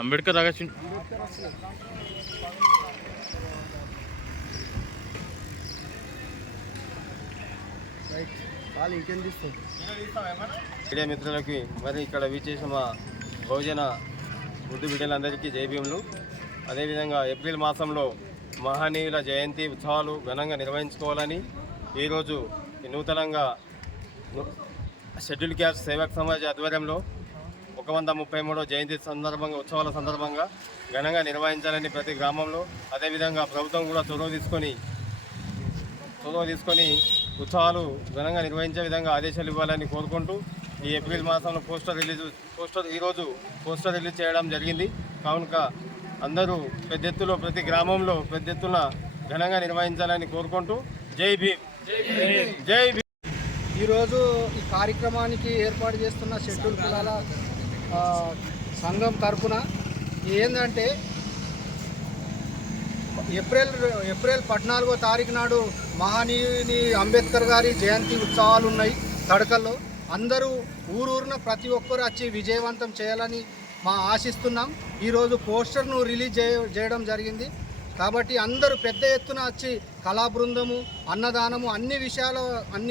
Ambedkar రాగచ్చు media మిత్రులకి మరి ఇక్కడ విచ్చేసిన మా బహుజన ముద్దు బిడ్డలందరికీ జైభీములు. అదేవిధంగా ఏప్రిల్ మాసంలో మహనీయుల జయంతి ఉత్సవాలు ఘనంగా నిర్వహించుకోవాలని ఈరోజు నూతనంగా షెడ్యూల్ క్యాస్ట్ సేవక్ సమాజ్ ఆధ్వర్యంలో 133వ జయంతి సందర్భంగా ఉత్సవాల సందర్భంగా ఘనంగా నిర్వహించాలని ప్రతి గ్రామంలో, అదేవిధంగా ప్రభుత్వం కూడా చొరవ తీసుకొని ఉత్సవాలు ఘనంగా నిర్వహించే విధంగా ఆదేశాలు ఇవ్వాలని కోరుకుంటూ ఈ ఏప్రిల్ మాసంలో ఈరోజు పోస్టర్ రిలీజ్ చేయడం జరిగింది. కావున అందరూ పెద్ద ఎత్తులో ప్రతి గ్రామంలో పెద్ద ఎత్తున ఘనంగా నిర్వహించాలని కోరుకుంటూ జై భీమ్ జై భీమ్. ఈరోజు ఈ కార్యక్రమానికి ఏర్పాటు చేస్తున్న షెడ్యూల్ కులాల సంఘం తరఫున ఏంటంటే ఏప్రిల్ 14వ తారీఖు నాడు మహనీయుని అంబేద్కర్ గారి జయంతి ఉత్సవాలు ఉన్నాయి తడకల్లో. అందరూ ఊరూరున ప్రతి ఒక్కరు వచ్చి విజయవంతం చేయాలని ఆశిస్తున్నాం. ఈరోజు పోస్టర్ను రిలీజ్ చేయడం జరిగింది కాబట్టి అందరూ పెద్ద ఎత్తున వచ్చి కళా బృందము, అన్నదానము అన్ని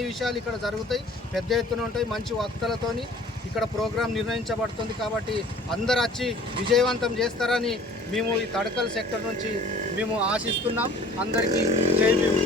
విషయాలు ఇక్కడ జరుగుతాయి. పెద్ద ఎత్తున ఉంటాయి. మంచి వక్తలతోని ఇక్కడ ప్రోగ్రాం నిర్ణయించబడుతుంది కాబట్టి అందరూ వచ్చి విజయవంతం చేస్తారని మేము ఈ తడకల్ సెక్టర్ నుంచి మేము ఆశిస్తున్నాం. అందరికీ జై భీమ్.